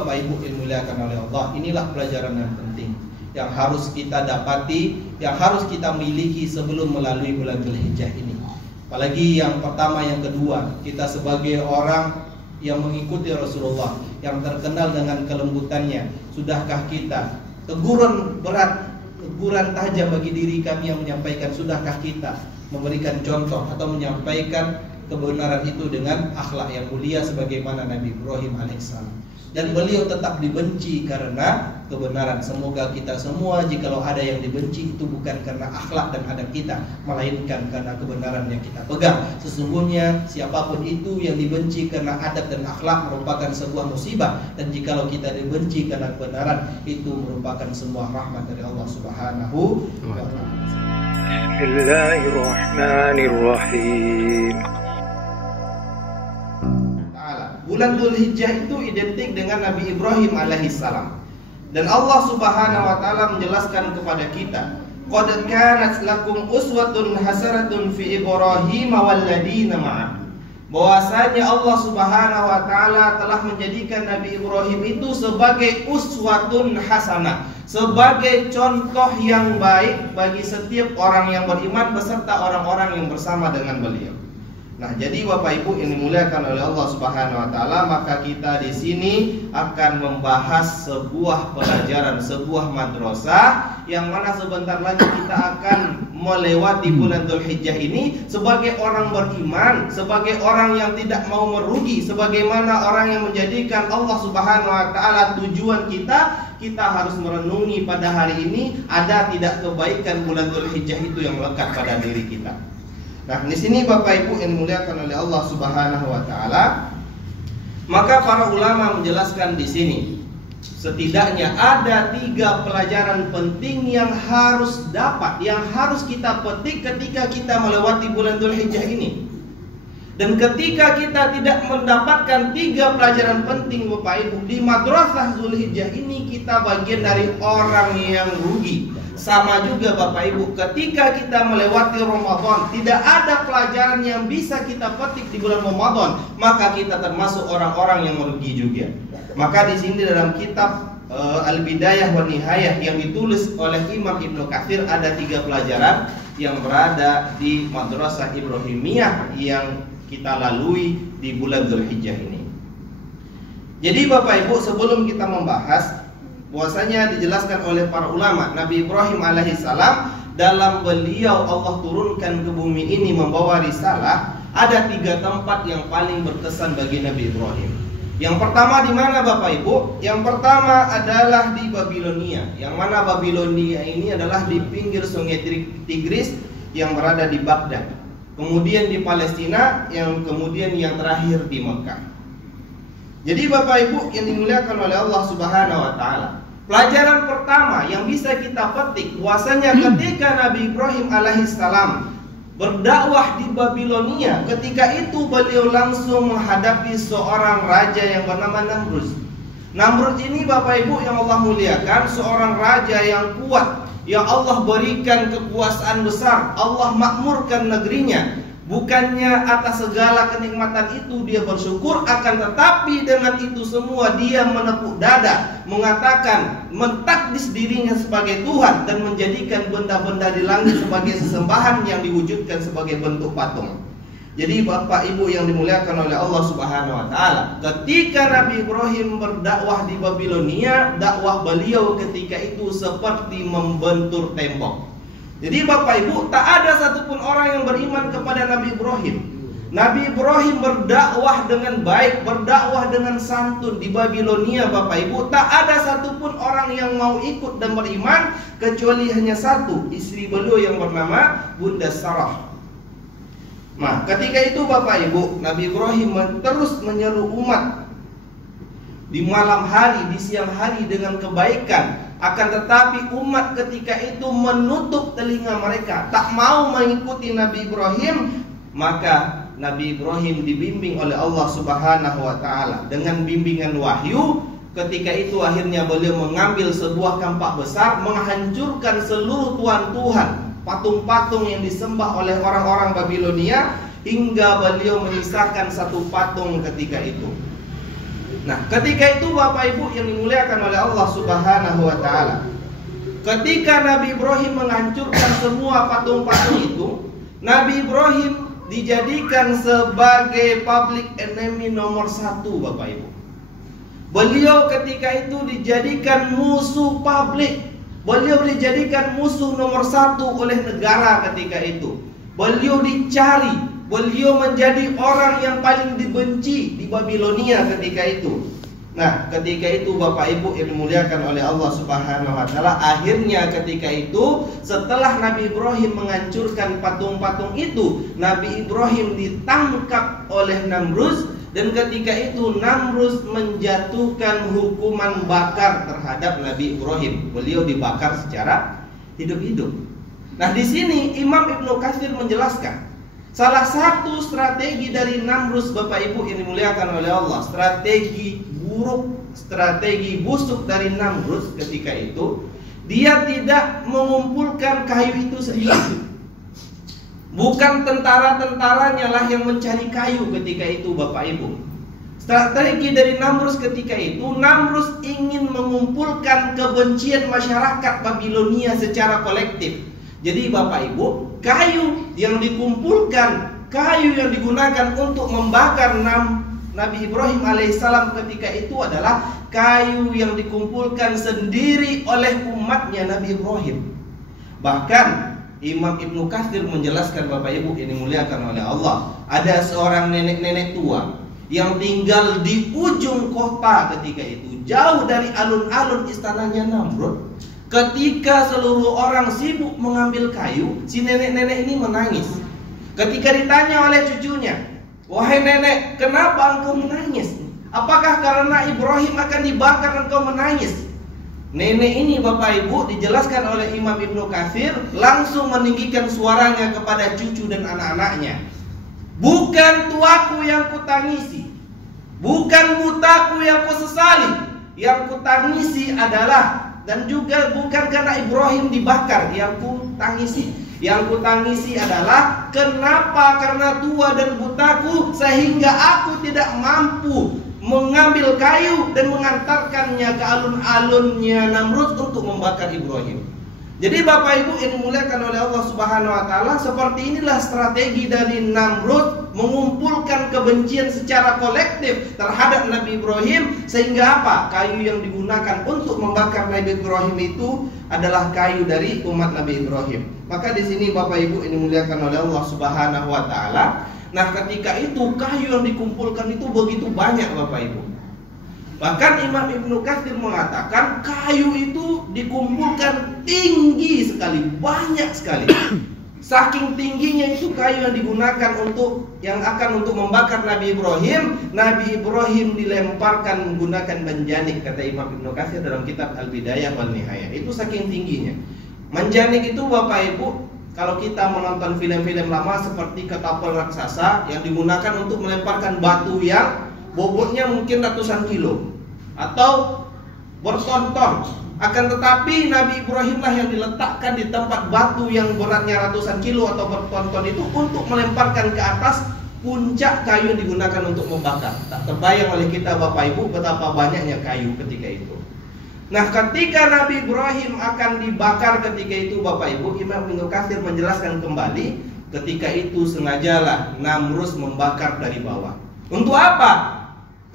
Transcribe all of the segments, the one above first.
Bapak Ibu yang dimuliakan oleh Allah, inilah pelajaran yang penting yang harus kita dapati, yang harus kita miliki sebelum melalui bulan Dzulhijjah ini. Apalagi yang pertama, yang kedua, kita sebagai orang yang mengikuti Rasulullah, yang terkenal dengan kelembutannya, sudahkah kita teguran berat, teguran tajam bagi diri kami yang menyampaikan, sudahkah kita memberikan contoh atau menyampaikan kebenaran itu dengan akhlak yang mulia sebagaimana Nabi Ibrahim alaihissalam. Dan beliau tetap dibenci karena kebenaran. Semoga kita semua, jikalau ada yang dibenci, itu bukan karena akhlak dan adab kita, melainkan karena kebenaran yang kita pegang. Sesungguhnya siapapun itu yang dibenci karena adab dan akhlak merupakan sebuah musibah. Dan jikalau kita dibenci karena kebenaran, itu merupakan sebuah rahmat dari Allah Subhanahu wa ta'ala. Bismillahirrahmanirrahim. Bulan Dzulhijjah itu identik dengan Nabi Ibrahim alaihissalam. Dan Allah Subhanahu wa taala menjelaskan kepada kita, qad kanat lakum uswatun hasanatun fi Ibrahim walladzina ma'ah. Bahwasanya Allah Subhanahu wa taala telah menjadikan Nabi Ibrahim itu sebagai uswatun hasanah, sebagai contoh yang baik bagi setiap orang yang beriman beserta orang-orang yang bersama dengan beliau. Nah, jadi Bapak Ibu yang dimuliakan oleh Allah Subhanahu wa taala, maka kita di sini akan membahas sebuah pelajaran, sebuah madrasah yang mana sebentar lagi kita akan melewati bulan Dzulhijjah ini sebagai orang beriman, sebagai orang yang tidak mau merugi, sebagaimana orang yang menjadikan Allah Subhanahu wa taala tujuan kita. Kita harus merenungi pada hari ini, ada tidak kebaikan bulan Dzulhijjah itu yang melekat pada diri kita. Nah, di sini Bapak Ibu yang dimuliakan oleh Allah Subhanahu wa taala, maka para ulama menjelaskan di sini setidaknya ada 3 pelajaran penting yang harus dapat, yang harus kita petik ketika kita melewati bulan Dzulhijjah ini. Dan ketika kita tidak mendapatkan 3 pelajaran penting Bapak Ibu di madrasah Dzulhijjah ini, kita bagian dari orang yang rugi. Sama juga Bapak Ibu, ketika kita melewati Ramadan, tidak ada pelajaran yang bisa kita petik di bulan Ramadan, maka kita termasuk orang-orang yang merugi juga. Maka di sini dalam kitab Al-Bidayah wa Nihayah yang ditulis oleh Imam Ibnu Katsir, ada 3 pelajaran yang berada di Madrasah Ibrahimiyah yang kita lalui di bulan Dzulhijjah ini. Jadi Bapak Ibu, sebelum kita membahas, bahwasanya dijelaskan oleh para ulama, Nabi Ibrahim alaihissalam dalam beliau Allah turunkan ke bumi ini membawa risalah, ada 3 tempat yang paling berkesan bagi Nabi Ibrahim. Yang pertama di mana Bapak Ibu? Yang pertama adalah di Babilonia, yang mana Babilonia ini adalah di pinggir sungai Tigris yang berada di Baghdad. Kemudian di Palestina, yang kemudian yang terakhir di Mekah. Jadi Bapak Ibu yang dimuliakan oleh Allah Subhanahu wa taala, pelajaran pertama yang bisa kita petik bahwasanya ketika Nabi Ibrahim alaihissalam berdakwah di Babilonia, ketika itu beliau langsung menghadapi seorang raja yang bernama Namrud. Namrud ini Bapak Ibu yang Allah muliakan, seorang raja yang kuat, yang Allah berikan kekuasaan besar, Allah makmurkan negerinya. Bukannya atas segala kenikmatan itu dia bersyukur, akan tetapi dengan itu semua dia menepuk dada, mengatakan mentakdis dirinya sebagai Tuhan dan menjadikan benda-benda di langit sebagai sesembahan yang diwujudkan sebagai bentuk patung. Jadi Bapak Ibu yang dimuliakan oleh Allah Subhanahu wa taala, ketika Nabi Ibrahim berdakwah di Babilonia, dakwah beliau ketika itu seperti membentur tembok. Jadi Bapak Ibu, tak ada satupun orang yang beriman kepada Nabi Ibrahim. Nabi Ibrahim berdakwah dengan baik, berdakwah dengan santun di Babilonia Bapak Ibu. Tak ada satupun orang yang mau ikut dan beriman, kecuali hanya satu, istri beliau yang bernama Bunda Sarah. Nah, ketika itu Bapak Ibu, Nabi Ibrahim terus menyeru umat di malam hari, di siang hari dengan kebaikan. Akan tetapi umat ketika itu menutup telinga mereka, tak mau mengikuti Nabi Ibrahim. Maka Nabi Ibrahim dibimbing oleh Allah Subhanahu wa taala dengan bimbingan wahyu. Ketika itu akhirnya beliau mengambil sebuah kampak besar, menghancurkan seluruh tuhan-tuhan, patung-patung yang disembah oleh orang-orang Babilonia, hingga beliau menyisakan satu patung ketika itu. Nah, ketika itu Bapak Ibu yang dimuliakan oleh Allah Subhanahu wa taala, ketika Nabi Ibrahim menghancurkan semua patung-patung itu, Nabi Ibrahim dijadikan sebagai public enemy nomor 1, Bapak Ibu. Beliau ketika itu dijadikan musuh publik. Beliau dijadikan musuh nomor 1 oleh negara ketika itu. Beliau dicari. Beliau menjadi orang yang paling dibenci di Babilonia ketika itu. Nah, ketika itu Bapak Ibu yang dimuliakan oleh Allah Subhanahu wa taala, akhirnya ketika itu setelah Nabi Ibrahim menghancurkan patung-patung itu, Nabi Ibrahim ditangkap oleh Namrus, dan ketika itu Namrus menjatuhkan hukuman bakar terhadap Nabi Ibrahim. Beliau dibakar secara hidup-hidup. Nah, di sini Imam Ibnu Katsir menjelaskan salah satu strategi dari Namrus, Bapak Ibu yang dimuliakan oleh Allah, strategi buruk, strategi busuk dari Namrus ketika itu, dia tidak mengumpulkan kayu itu sendiri. Bukan tentara-tentaranya lah yang mencari kayu ketika itu, Bapak Ibu. Strategi dari Namrus ketika itu, Namrus ingin mengumpulkan kebencian masyarakat Babilonia secara kolektif. Jadi Bapak Ibu, kayu yang dikumpulkan, kayu yang digunakan untuk membakar Nabi Ibrahim alaihissalam ketika itu adalah kayu yang dikumpulkan sendiri oleh umatnya Nabi Ibrahim. Bahkan Imam Ibnu Katsir menjelaskan, Bapak Ibu yang dimuliakan oleh Allah, ada seorang nenek-nenek tua yang tinggal di ujung kota ketika itu, jauh dari alun-alun istananya Namrud. Ketika seluruh orang sibuk mengambil kayu, si nenek-nenek ini menangis. Ketika ditanya oleh cucunya, "Wahai nenek, kenapa engkau menangis? Apakah karena Ibrahim akan dibakar engkau menangis?" Nenek ini, Bapak Ibu, dijelaskan oleh Imam Ibnu Katsir, langsung meninggikan suaranya kepada cucu dan anak-anaknya. "Bukan tuaku yang kutangisi, bukan butaku yang kusesali. Yang kutangisi adalah, dan juga bukan karena Ibrahim dibakar yang kutangisi. Yang kutangisi adalah kenapa karena tua dan butaku sehingga aku tidak mampu mengambil kayu dan mengantarkannya ke alun-alunnya Namrud untuk membakar Ibrahim." Jadi Bapak Ibu yang dimuliakan oleh Allah Subhanahu wa taala, seperti inilah strategi dari Namrud mengumpulkan kebencian secara kolektif terhadap Nabi Ibrahim, sehingga apa? Kayu yang digunakan untuk membakar Nabi Ibrahim itu adalah kayu dari umat Nabi Ibrahim. Maka di sini Bapak Ibu yang dimuliakan oleh Allah Subhanahu wa taala, nah ketika itu kayu yang dikumpulkan itu begitu banyak, Bapak Ibu. Bahkan Imam Ibnu Katsir mengatakan kayu itu dikumpulkan tinggi sekali, banyak sekali. Saking tingginya itu kayu yang digunakan yang akan untuk membakar Nabi Ibrahim, Nabi Ibrahim dilemparkan menggunakan manjanik, kata Imam Ibnu Katsir dalam kitab Al-Bidayah wal Nihayah. Itu saking tingginya. Manjanik itu, Bapak Ibu, kalau kita menonton film-film lama seperti Ketapel Raksasa yang digunakan untuk melemparkan batu yang bobotnya mungkin ratusan kilo atau berton-ton. Akan tetapi Nabi Ibrahim lah yang diletakkan di tempat batu yang beratnya ratusan kilo atau berton-ton itu untuk melemparkan ke atas puncak kayu yang digunakan untuk membakar. Tak terbayang oleh kita, Bapak Ibu, betapa banyaknya kayu ketika itu. Nah, ketika Nabi Ibrahim akan dibakar ketika itu, Bapak Ibu, Imam Ibnu Katsir menjelaskan kembali, ketika itu sengajalah Namrus membakar dari bawah. Untuk apa?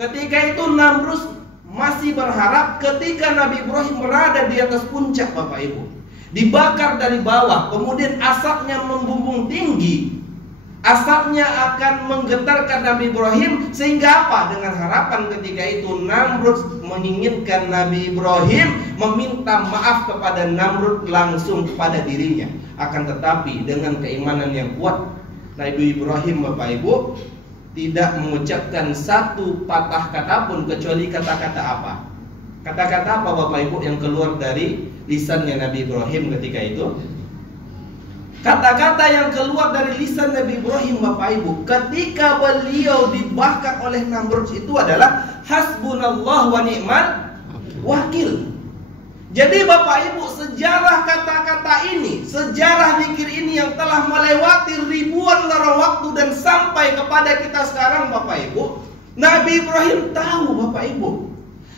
Ketika itu Namrus masih berharap ketika Nabi Ibrahim berada di atas puncak, Bapak Ibu, dibakar dari bawah, kemudian asapnya membumbung tinggi, asapnya akan menggetarkan Nabi Ibrahim, sehingga apa? Dengan harapan ketika itu Namrud menginginkan Nabi Ibrahim meminta maaf kepada Namrud langsung kepada dirinya. Akan tetapi dengan keimanan yang kuat, Nabi Ibrahim, Bapak Ibu, tidak mengucapkan satu patah kata pun kecuali kata-kata apa? Kata-kata apa, Bapak Ibu, yang keluar dari lisannya Nabi Ibrahim ketika itu? Kata-kata yang keluar dari lisan Nabi Ibrahim, Bapak Ibu, ketika beliau dibakar oleh Namrud itu adalah hasbunallah wa ni'mal wakil. Jadi Bapak Ibu, sejarah kata-kata ini, sejarah zikir ini yang telah melewati ribuan lorong waktu dan sampai kepada kita sekarang, Bapak Ibu, Nabi Ibrahim tahu Bapak Ibu,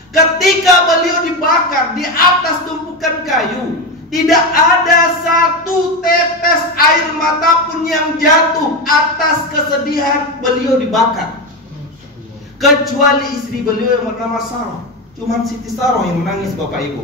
ketika beliau dibakar di atas tumpukan kayu, tidak ada satu tetes air mata pun yang jatuh atas kesedihan beliau dibakar, kecuali istri beliau yang bernama Sarah. Cuman Siti Sarah yang menangis Bapak Ibu.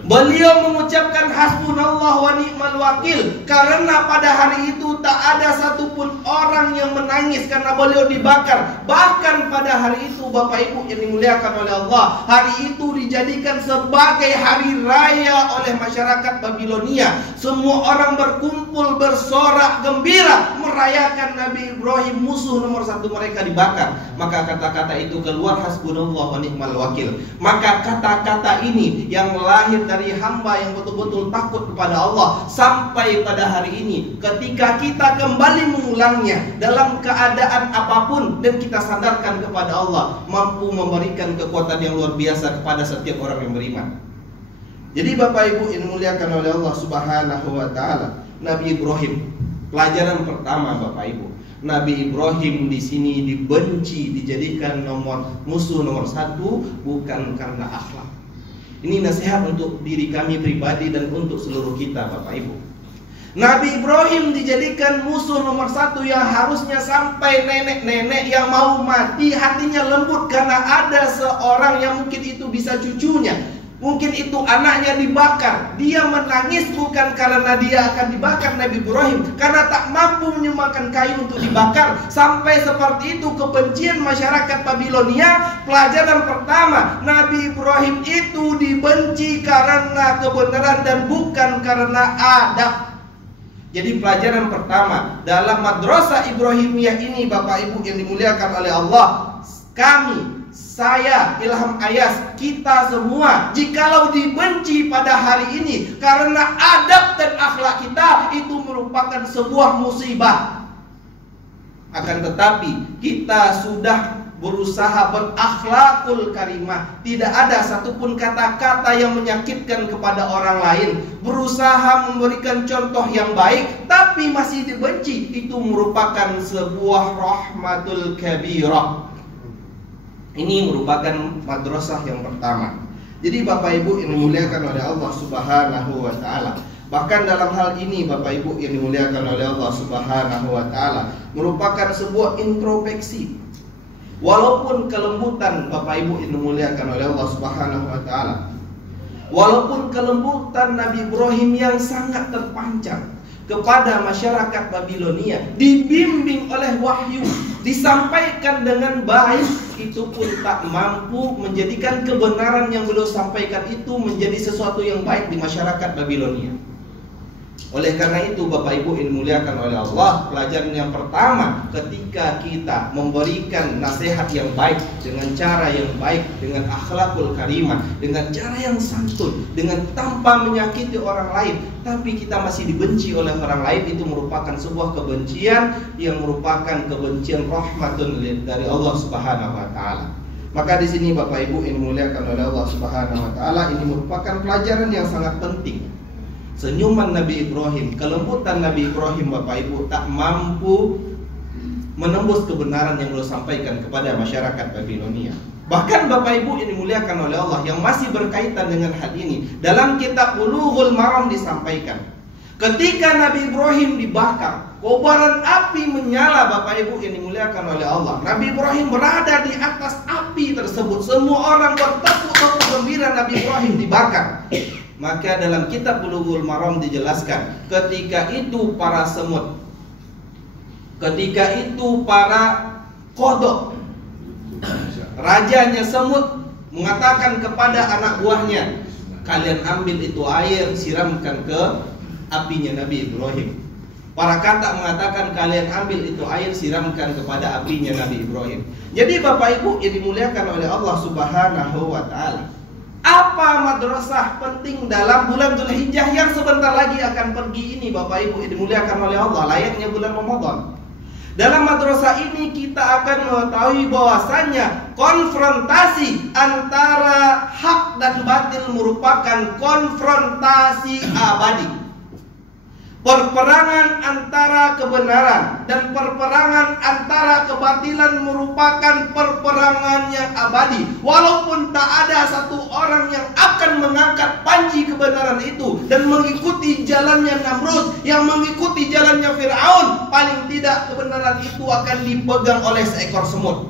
Beliau mengucapkan hasbunallah wa ni'mal wakil, karena pada hari itu tak ada satupun orang yang menangis karena beliau dibakar. Bahkan pada hari itu Bapak Ibu yang dimuliakan oleh Allah, hari itu dijadikan sebagai hari raya oleh masyarakat Babilonia. Semua orang berkumpul bersorak gembira merayakan Nabi Ibrahim, musuh nomor satu mereka, dibakar. Maka kata-kata itu keluar, hasbunallah wa ni'mal wakil. Maka kata-kata ini yang lahir dari hamba yang betul-betul takut kepada Allah, sampai pada hari ini ketika kita kembali mengulangnya dalam keadaan apapun dan kita sandarkan kepada Allah, mampu memberikan kekuatan yang luar biasa kepada setiap orang yang beriman. Jadi Bapak Ibu yang dimuliakan oleh Allah Subhanahu wa taala, Nabi Ibrahim, pelajaran pertama Bapak Ibu, Nabi Ibrahim di sini dibenci, dijadikan musuh nomor satu bukan karena akhlak. Ini nasihat untuk diri kami pribadi dan untuk seluruh kita Bapak Ibu. Nabi Ibrahim dijadikan musuh nomor satu yang harusnya sampai nenek-nenek yang mau mati hatinya lembut karena ada seorang yang mungkin itu bisa cucunya, mungkin itu anaknya dibakar. Dia menangis bukan karena dia akan dibakar Nabi Ibrahim, karena tak mampu menyumbangkan kayu untuk dibakar. Sampai seperti itu kebencian masyarakat Babilonia. Pelajaran pertama, Nabi Ibrahim itu dibenci karena kebenaran dan bukan karena adab. Jadi pelajaran pertama dalam madrasah Ibrahimiyah ini Bapak Ibu yang dimuliakan oleh Allah, kami, saya, Ilham Ayas, kita semua, jikalau dibenci pada hari ini karena adab dan akhlak kita, itu merupakan sebuah musibah. Akan tetapi kita sudah berusaha berakhlakul karimah, tidak ada satupun kata-kata yang menyakitkan kepada orang lain, berusaha memberikan contoh yang baik, tapi masih dibenci, itu merupakan sebuah rahmatul kabirah. Ini merupakan madrasah yang pertama. Jadi Bapak Ibu yang dimuliakan oleh Allah Subhanahu wa taala, bahkan dalam hal ini Bapak Ibu yang dimuliakan oleh Allah Subhanahu wa taala, merupakan sebuah introspeksi. Walaupun kelembutan Bapak Ibu yang dimuliakan oleh Allah Subhanahu wa taala, walaupun kelembutan Nabi Ibrahim yang sangat terpancar kepada masyarakat Babilonia, dibimbing oleh wahyu, disampaikan dengan baik, itu pun tak mampu menjadikan kebenaran yang beliau sampaikan itu menjadi sesuatu yang baik di masyarakat Babilonia. Oleh karena itu Bapak Ibu yang dimuliakan oleh Allah, pelajaran yang pertama, ketika kita memberikan nasihat yang baik dengan cara yang baik, dengan akhlakul karimah, dengan cara yang santun, dengan tanpa menyakiti orang lain, tapi kita masih dibenci oleh orang lain, itu merupakan sebuah kebencian yang merupakan kebencian rahmatun dari Allah Subhanahu wa taala. Maka di sini Bapak Ibu yang dimuliakan oleh Allah Subhanahu wa taala, ini merupakan pelajaran yang sangat penting. Senyuman Nabi Ibrahim, kelembutan Nabi Ibrahim Bapak Ibu tak mampu menembus kebenaran yang beliau sampaikan kepada masyarakat Babilonia. Bahkan Bapak Ibu yang dimuliakan oleh Allah, yang masih berkaitan dengan hal ini, dalam kitab Bulughul Maram disampaikan, ketika Nabi Ibrahim dibakar, kobaran api menyala Bapak Ibu yang dimuliakan oleh Allah. Nabi Ibrahim berada di atas api tersebut, semua orang bertepuk-tepuk gembira Nabi Ibrahim dibakar. Maka dalam kitab Bulughul Maram dijelaskan, ketika itu para semut, ketika itu para kodok, rajanya semut mengatakan kepada anak buahnya, kalian ambil itu air, siramkan ke apinya Nabi Ibrahim. Para katak mengatakan, kalian ambil itu air, siramkan kepada apinya Nabi Ibrahim. Jadi Bapak Ibu yang dimuliakan oleh Allah Subhanahu wa taala, apa madrasah penting dalam bulan Dzulhijjah yang sebentar lagi akan pergi ini Bapak Ibu yang dimuliakan oleh Allah, layaknya bulan Ramadan. Dalam madrasah ini kita akan mengetahui bahwasanya konfrontasi antara hak dan batil merupakan konfrontasi abadi. Perperangan antara kebenaran dan perperangan antara kebatilan merupakan perperangan yang abadi. Walaupun tak ada satu orang yang akan mengangkat panji kebenaran itu dan mengikuti jalannya Namrud, yang mengikuti jalannya Fir'aun, paling tidak kebenaran itu akan dipegang oleh seekor semut.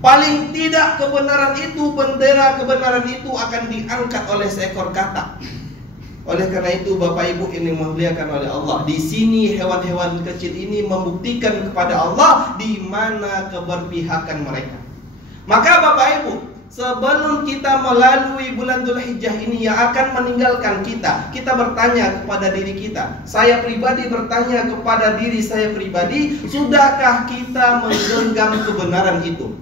Paling tidak kebenaran itu, bendera kebenaran itu akan diangkat oleh seekor katak. Oleh karena itu Bapak Ibu ini dimuliakan oleh Allah. Di sini hewan-hewan kecil ini membuktikan kepada Allah di mana keberpihakan mereka. Maka Bapak Ibu, sebelum kita melalui bulan Dzulhijjah ini yang akan meninggalkan kita bertanya kepada diri kita. Saya pribadi bertanya kepada diri saya pribadi, sudahkah kita menggenggam kebenaran itu?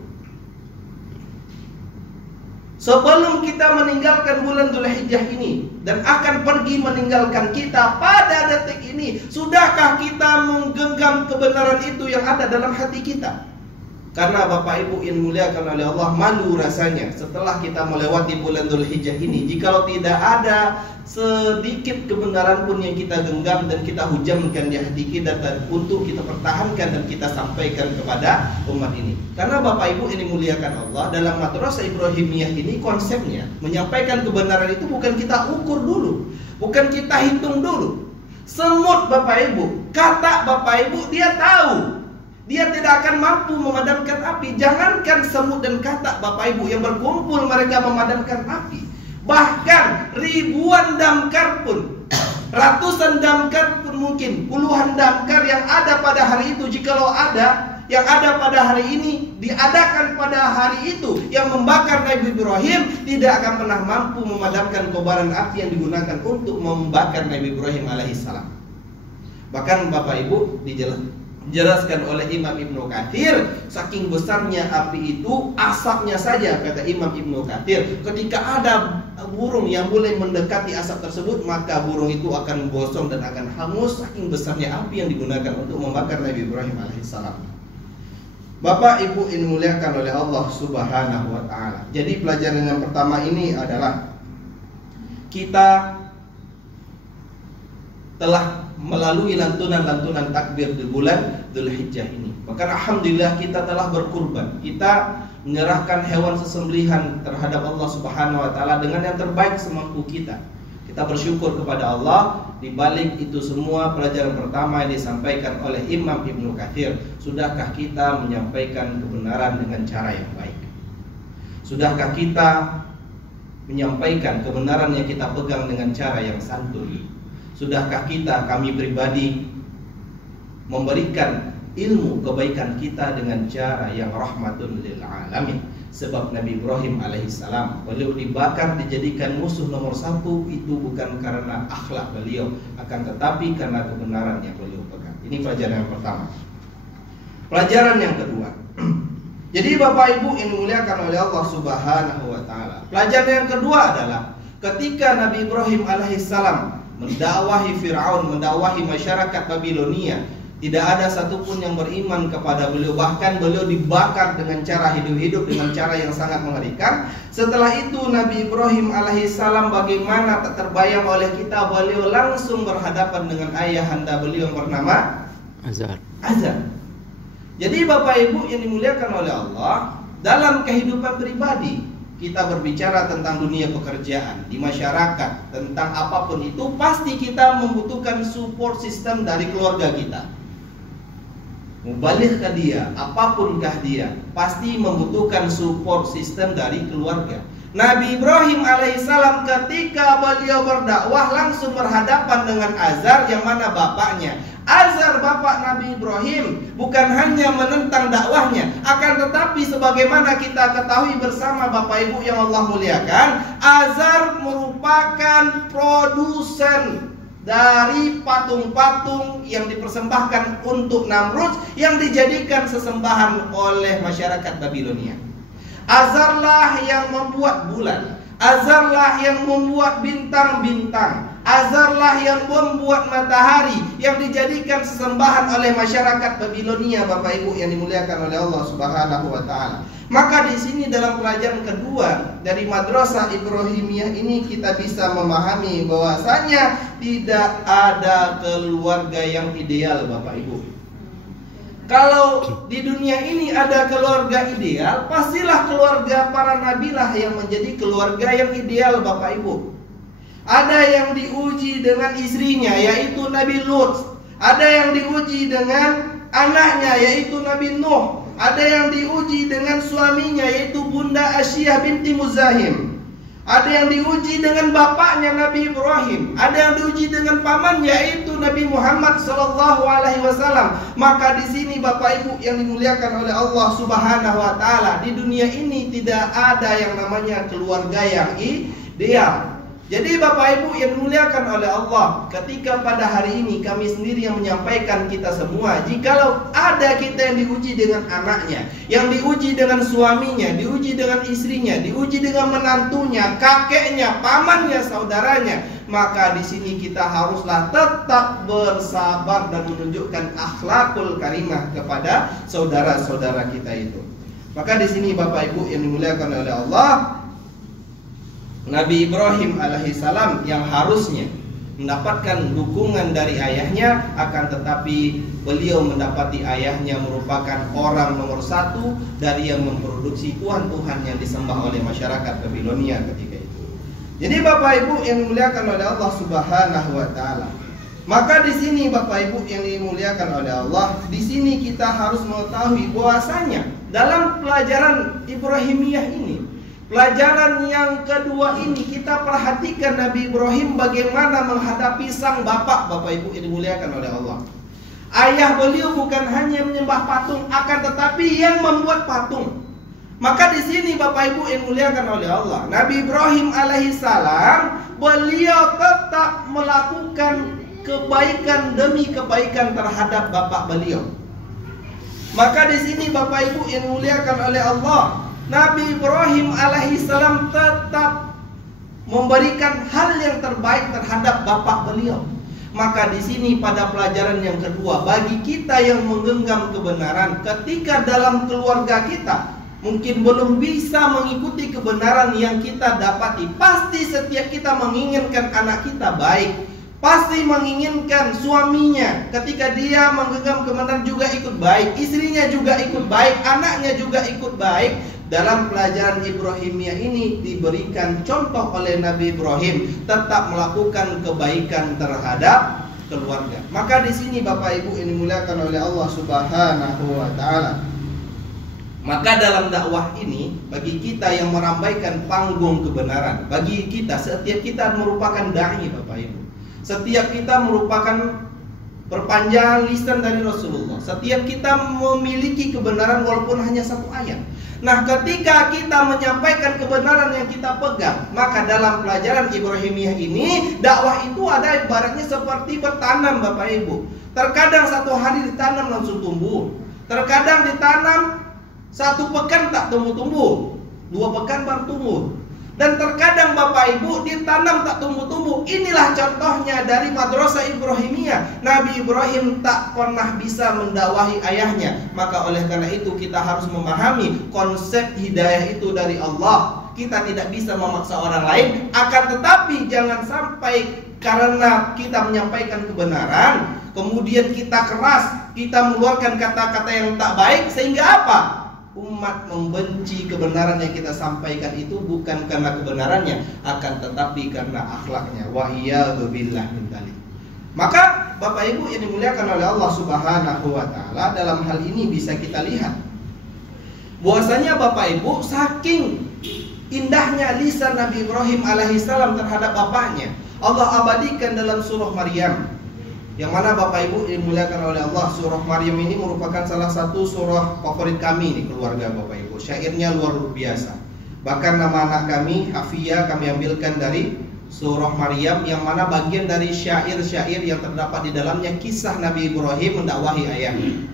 Sebelum kita meninggalkan bulan Dzulhijjah ini dan akan pergi meninggalkan kita pada detik ini, sudahkah kita menggenggam kebenaran itu yang ada dalam hati kita? Karena Bapak Ibu yang dimuliakan oleh Allah, malu rasanya setelah kita melewati bulan Dzulhijjah ini, jikalau tidak ada sedikit kebenaran pun yang kita genggam dan kita hujamkan di hati kita dan untuk kita pertahankan dan kita sampaikan kepada umat ini. Karena Bapak Ibu ini dimuliakan Allah, dalam Madrasah Ibrahimiyah ini konsepnya menyampaikan kebenaran itu bukan kita ukur dulu, bukan kita hitung dulu. Semut Bapak Ibu, kata Bapak Ibu, dia tahu dia tidak akan mampu memadamkan api. Jangankan semut dan katak Bapak Ibu, yang berkumpul mereka memadamkan api. Bahkan ribuan damkar pun, ratusan damkar pun mungkin, puluhan damkar yang ada pada hari itu, jikalau ada, yang ada pada hari ini, diadakan pada hari itu, yang membakar Nabi Ibrahim, tidak akan pernah mampu memadamkan kobaran api yang digunakan untuk membakar Nabi Ibrahim alaihissalam. Bahkan Bapak Ibu dijelaskan oleh Imam Ibnu Katsir, saking besarnya api itu, asapnya saja, kata Imam Ibnu Katsir, ketika ada burung yang mulai mendekati asap tersebut, maka burung itu akan gosong dan akan hangus, saking besarnya api yang digunakan untuk membakar Nabi Ibrahim alaihissalam. Bapak Ibu ini dimuliakan oleh Allah Subhanahu wa taala. Jadi pelajaran yang pertama ini adalah kita telah melalui lantunan-lantunan takbir di bulan Dzulhijjah ini. Bahkan alhamdulillah kita telah berkurban. Kita menyerahkan hewan sesembelihan terhadap Allah Subhanahu wa taala dengan yang terbaik semampu kita. Kita bersyukur kepada Allah. Di balik itu semua, pelajaran pertama yang disampaikan oleh Imam Ibnu Katsir, sudahkah kita menyampaikan kebenaran dengan cara yang baik? Sudahkah kita menyampaikan kebenaran yang kita pegang dengan cara yang santun? Sudahkah kita, kami pribadi, memberikan ilmu kebaikan kita dengan cara yang rahmatun lil alamin? Sebab Nabi Ibrahim alaihissalam, beliau dibakar, dijadikan musuh nomor satu, itu bukan karena akhlak beliau, akan tetapi karena kebenaran yang beliau pegang. Ini pelajaran yang pertama. Pelajaran yang kedua, jadi Bapak Ibu yang dimuliakan oleh Allah Subhanahu wa taala, pelajaran yang kedua adalah ketika Nabi Ibrahim alaihissalam mendakwahi Fir'aun, mendakwahi masyarakat Babilonia, tidak ada satupun yang beriman kepada beliau. Bahkan beliau dibakar dengan cara hidup-hidup, dengan cara yang sangat mengerikan. Setelah itu Nabi Ibrahim alaihissalam, bagaimana tak terbayang oleh kita, beliau langsung berhadapan dengan ayahanda beliau yang bernama Azar. Jadi Bapak Ibu yang dimuliakan oleh Allah, dalam kehidupan pribadi kita berbicara tentang dunia pekerjaan, di masyarakat, tentang apapun itu, pasti kita membutuhkan support system dari keluarga kita. Mubalighkah dia, apapunkah dia, pasti membutuhkan support system dari keluarga. Nabi Ibrahim alaihissalam ketika beliau berdakwah langsung berhadapan dengan Azar, yang mana bapaknya. Azar, bapak Nabi Ibrahim, bukan hanya menentang dakwahnya, akan tetapi sebagaimana kita ketahui bersama Bapak Ibu yang Allah muliakan, Azar merupakan produsen dari patung-patung yang dipersembahkan untuk Namrud, yang dijadikan sesembahan oleh masyarakat Babilonia. Azarlah yang membuat bulan, Azarlah yang membuat bintang-bintang, Azarlah yang membuat matahari, yang dijadikan sesembahan oleh masyarakat Babilonia, Bapak Ibu yang dimuliakan oleh Allah Subhanahu wa taala. Maka di sini dalam pelajaran kedua dari Madrasah Ibrahimiyah ini kita bisa memahami bahwasanya tidak ada keluarga yang ideal, Bapak Ibu. Kalau di dunia ini ada keluarga ideal, pastilah keluarga para nabi lah yang menjadi keluarga yang ideal, Bapak Ibu. Ada yang diuji dengan istrinya, yaitu Nabi Lut. Ada yang diuji dengan anaknya, yaitu Nabi Nuh. Ada yang diuji dengan suaminya, yaitu Bunda Asyiyah binti Muzahim. Ada yang diuji dengan bapaknya Nabi Ibrahim. Ada yang diuji dengan paman, yaitu Nabi Muhammad SAW. Maka di sini Bapak Ibu yang dimuliakan oleh Allah Subhanahu Wa Taala, di dunia ini tidak ada yang namanya keluarga yang ideal. Jadi Bapak Ibu yang dimuliakan oleh Allah, ketika pada hari ini kami sendiri yang menyampaikan kita semua, jikalau ada kita yang diuji dengan anaknya, yang diuji dengan suaminya, diuji dengan istrinya, diuji dengan menantunya, kakeknya, pamannya, saudaranya, maka di sini kita haruslah tetap bersabar dan menunjukkan akhlakul karimah kepada saudara-saudara kita itu. Maka di sini Bapak Ibu yang dimuliakan oleh Allah, Nabi Ibrahim alaihissalam yang harusnya mendapatkan dukungan dari ayahnya, akan tetapi beliau mendapati ayahnya merupakan orang nomor satu dari yang memproduksi Tuhan-Tuhan yang disembah oleh masyarakat Babilonia ketika itu. Jadi Bapak Ibu yang dimuliakan oleh Allah Subhanahu Wa Taala, maka di sini Bapak Ibu yang dimuliakan oleh Allah, di sini kita harus mengetahui bahwasanya dalam pelajaran Ibrahimiyah ini, pelajaran yang kedua ini, kita perhatikan Nabi Ibrahim bagaimana menghadapi sang bapak, Bapak Ibu yang dimuliakan oleh Allah. Ayah beliau bukan hanya menyembah patung, akan tetapi yang membuat patung. Maka di sini Bapak Ibu yang dimuliakan oleh Allah, Nabi Ibrahim alaihissalam, beliau tetap melakukan kebaikan demi kebaikan terhadap bapak beliau. Maka di sini Bapak Ibu yang dimuliakan oleh Allah, Nabi Ibrahim alaihissalam tetap memberikan hal yang terbaik terhadap bapak beliau. Maka di sini pada pelajaran yang kedua, bagi kita yang menggenggam kebenaran, ketika dalam keluarga kita mungkin belum bisa mengikuti kebenaran yang kita dapati, pasti setiap kita menginginkan anak kita baik, pasti menginginkan suaminya ketika dia menggenggam kebenaran juga ikut baik, istrinya juga ikut baik, anaknya juga ikut baik. Dalam pelajaran Ibrahimiyah ini diberikan contoh oleh Nabi Ibrahim tetap melakukan kebaikan terhadap keluarga. Maka di sini Bapak Ibu yang dimuliakan oleh Allah Subhanahu Wa Taala, maka dalam dakwah ini bagi kita yang merambaikan panggung kebenaran, bagi kita setiap kita merupakan dai, Bapak Ibu. Setiap kita merupakan perpanjangan lisan dari Rasulullah. Setiap kita memiliki kebenaran walaupun hanya satu ayat. Nah, ketika kita menyampaikan kebenaran yang kita pegang, maka dalam pelajaran Ibrahimiyah ini, dakwah itu ada ibaratnya seperti bertanam, Bapak Ibu. Terkadang satu hari ditanam langsung tumbuh, terkadang ditanam satu pekan tak tumbuh-tumbuh, 2 pekan baru tumbuh, dan terkadang Bapak Ibu ditanam tak tumbuh-tumbuh. Inilah contohnya dari Madrasah Ibrahimiyah. Nabi Ibrahim tak pernah bisa mendakwahi ayahnya. Maka oleh karena itu kita harus memahami konsep hidayah itu dari Allah. Kita tidak bisa memaksa orang lain, akan tetapi jangan sampai karena kita menyampaikan kebenaran kemudian kita keras, kita mengeluarkan kata-kata yang tak baik, sehingga apa? Umat membenci kebenaran yang kita sampaikan itu bukan karena kebenarannya, akan tetapi karena akhlaknya. Wa iyadzu billah min dzalik. Maka Bapak Ibu yang dimuliakan oleh Allah Subhanahu Wa Taala, dalam hal ini bisa kita lihat bahwasanya Bapak Ibu, saking indahnya lisan Nabi Ibrahim alaihissalam terhadap bapaknya, Allah abadikan dalam surah Maryam, yang mana Bapak Ibu dimuliakan oleh Allah. Surah Maryam ini merupakan salah satu surah favorit kami di keluarga Bapak Ibu. Syairnya luar biasa. Bahkan nama anak kami, Hafia, kami ambilkan dari surah Maryam, yang mana bagian dari syair-syair yang terdapat di dalamnya kisah Nabi Ibrahim mendakwahi ayahnya.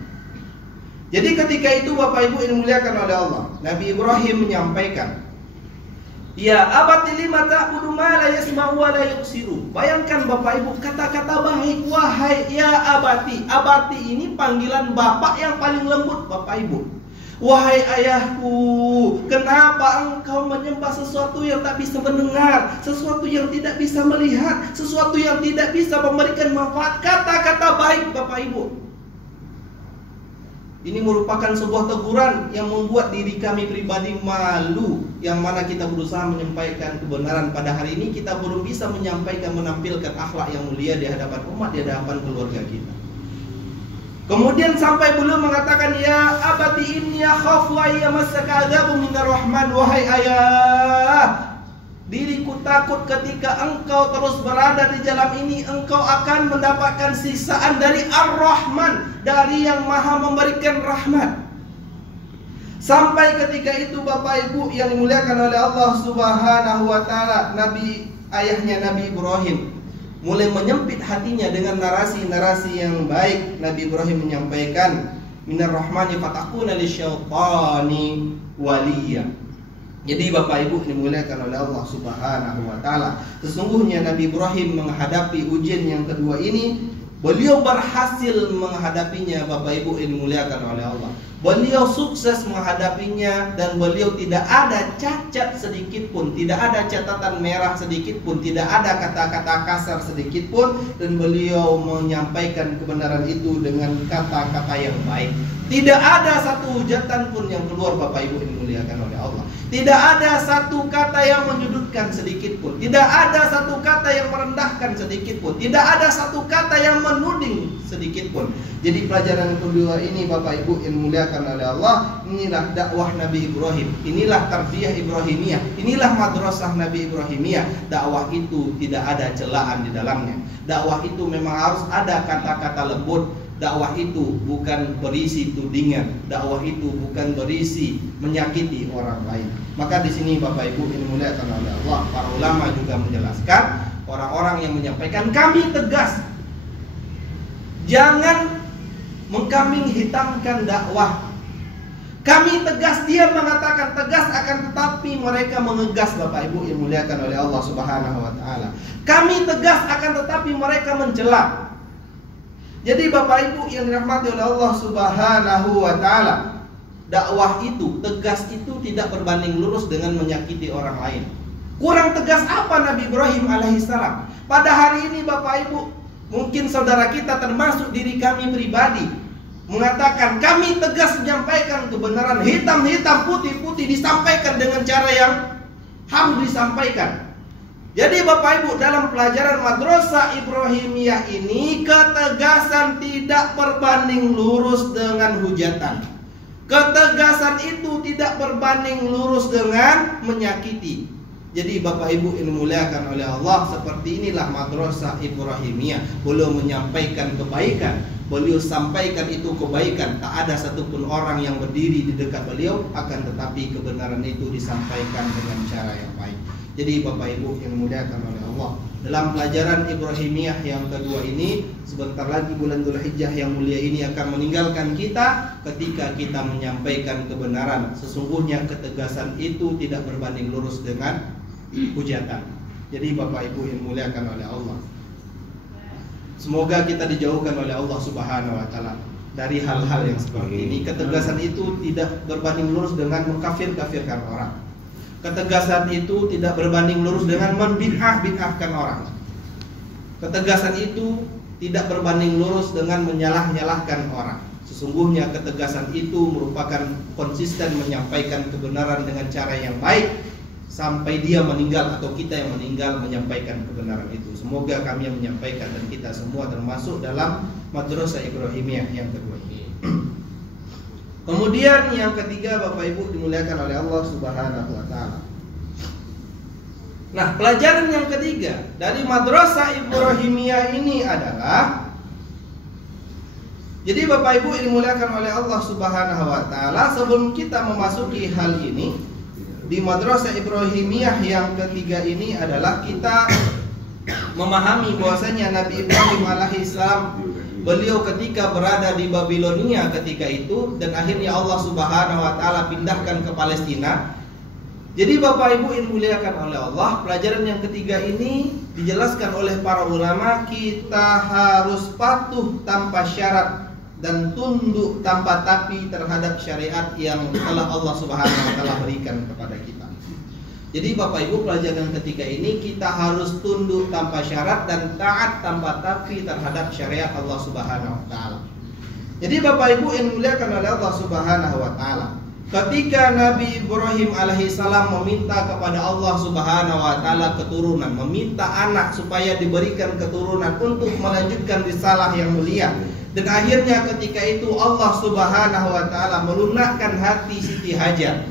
Jadi ketika itu Bapak Ibu dimuliakan oleh Allah, Nabi Ibrahim menyampaikan, ya abati lima ta'budu ma la yasma'u wa la yubsiru. Bayangkan Bapak Ibu, kata-kata baik, wahai ya abati. Abati ini panggilan bapak yang paling lembut, Bapak Ibu. Wahai ayahku, kenapa engkau menyembah sesuatu yang tak bisa mendengar, sesuatu yang tidak bisa melihat, sesuatu yang tidak bisa memberikan manfaat? Kata-kata baik Bapak Ibu. Ini merupakan sebuah teguran yang membuat diri kami pribadi malu, yang mana kita berusaha menyampaikan kebenaran. Pada hari ini kita belum bisa menyampaikan, menampilkan akhlak yang mulia di hadapan umat, di hadapan keluarga kita. Kemudian sampai beliau mengatakan, ya abati inni akhafu ayyamassaka adzabun minar rahman. Wahai ayah, diriku takut ketika engkau terus berada di jalan ini, engkau akan mendapatkan siksaan dari Ar-Rahman, dari yang maha memberikan rahmat. Sampai ketika itu Bapak Ibu yang dimuliakan oleh Allah Subhanahu wa taala, ayahnya Nabi Ibrahim mulai menyempit hatinya dengan narasi-narasi yang baik. Nabi Ibrahim menyampaikan, minar rahmani fatakuna lisyaitani waliya. Jadi Bapak Ibu dimuliakan oleh Allah Subhanahu wa taala, sesungguhnya Nabi Ibrahim menghadapi ujian yang kedua ini, beliau berhasil menghadapinya. Bapak Ibu dimuliakan oleh Allah, beliau sukses menghadapinya, dan beliau tidak ada cacat sedikit pun, tidak ada catatan merah sedikit pun, tidak ada kata-kata kasar sedikit pun, dan beliau menyampaikan kebenaran itu dengan kata-kata yang baik. Tidak ada satu hujatan pun yang keluar Bapak Ibu dimuliakan oleh Allah. Tidak ada satu kata yang menyudutkan sedikit pun, tidak ada satu kata yang merendahkan sedikit pun, tidak ada satu kata yang menuding sedikit pun. Jadi pelajaran kedua ini Bapak Ibu yang dimuliakan oleh Allah, inilah dakwah Nabi Ibrahim, inilah tarbiyah Ibrahimiyah, inilah madrasah Nabi Ibrahimiyah. Dakwah itu tidak ada celaan di dalamnya. Dakwah itu memang harus ada kata-kata lembut. Dakwah itu bukan berisi tudingan, dakwah itu bukan berisi menyakiti orang lain. Maka di sini Bapak Ibu yang dimuliakan oleh Allah, para ulama juga menjelaskan, orang-orang yang menyampaikan, kami tegas, jangan mengkambing hitamkan dakwah. Kami tegas, dia mengatakan tegas, akan tetapi mereka mengegas Bapak Ibu yang dimuliakan oleh Allah Subhanahu wa taala. Kami tegas, akan tetapi mereka mencela. Jadi Bapak Ibu yang dirahmati oleh Allah Subhanahu wa taala, dakwah itu, tegas itu tidak berbanding lurus dengan menyakiti orang lain. Kurang tegas apa Nabi Ibrahim alaihissalam? Pada hari ini Bapak Ibu, mungkin saudara kita termasuk diri kami pribadi, mengatakan kami tegas menyampaikan kebenaran, hitam-hitam, putih-putih, disampaikan dengan cara yang harus disampaikan. Jadi Bapak Ibu, dalam pelajaran madrasah Ibrahimiyah ini, ketegasan tidak berbanding lurus dengan hujatan. Ketegasan itu tidak berbanding lurus dengan menyakiti. Jadi Bapak Ibu yang dimuliakan oleh Allah, seperti inilah madrasah Ibrahimiyah. Beliau menyampaikan kebaikan, beliau sampaikan itu kebaikan. Tak ada satupun orang yang berdiri di dekat beliau, akan tetapi kebenaran itu disampaikan dengan cara yang baik. Jadi Bapak Ibu yang dimuliakan oleh Allah, dalam pelajaran Ibrahimiyah yang kedua ini, sebentar lagi bulan Dzulhijjah yang mulia ini akan meninggalkan kita ketika kita menyampaikan kebenaran. Sesungguhnya ketegasan itu tidak berbanding lurus dengan hujatan. Jadi Bapak Ibu yang dimuliakan oleh Allah, semoga kita dijauhkan oleh Allah Subhanahu wa taala dari hal-hal yang seperti ini. Ketegasan itu tidak berbanding lurus dengan mengkafir-kafirkan orang. Ketegasan itu tidak berbanding lurus dengan membid'ah-bid'ahkan orang. Ketegasan itu tidak berbanding lurus dengan menyalah-nyalahkan orang. Sesungguhnya ketegasan itu merupakan konsisten menyampaikan kebenaran dengan cara yang baik sampai dia meninggal atau kita yang meninggal menyampaikan kebenaran itu. Semoga kami yang menyampaikan dan kita semua termasuk dalam madrasah Ibrahimiyah yang kedua ini. Kemudian yang ketiga Bapak Ibu dimuliakan oleh Allah Subhanahu wa taala. Nah, pelajaran yang ketiga dari madrasah Ibrahimiyah ini adalah, jadi Bapak Ibu dimuliakan oleh Allah Subhanahu wa taala, sebelum kita memasuki hal ini, di madrasah Ibrahimiyah yang ketiga ini adalah kita memahami bahwasanya Nabi Ibrahim alaihissalam, beliau ketika berada di Babilonia ketika itu, dan akhirnya Allah Subhanahu wa taala pindahkan ke Palestina. Jadi Bapak Ibu yang dimuliakan oleh Allah, pelajaran yang ketiga ini dijelaskan oleh para ulama, kita harus patuh tanpa syarat dan tunduk tanpa tapi terhadap syariat yang telah Allah Subhanahu wa taala berikan kepada kita. Jadi Bapak Ibu, pelajaran ketiga ini kita harus tunduk tanpa syarat dan taat tanpa tapi terhadap syariat Allah Subhanahu wa taala. Jadi Bapak Ibu yang dimuliakan oleh Allah Subhanahu wa taala, ketika Nabi Ibrahim alaihissalam meminta kepada Allah Subhanahu wa taala keturunan, meminta anak supaya diberikan keturunan untuk melanjutkan risalah yang mulia, dan akhirnya ketika itu Allah Subhanahu wa taala melunakkan hati Siti Hajar,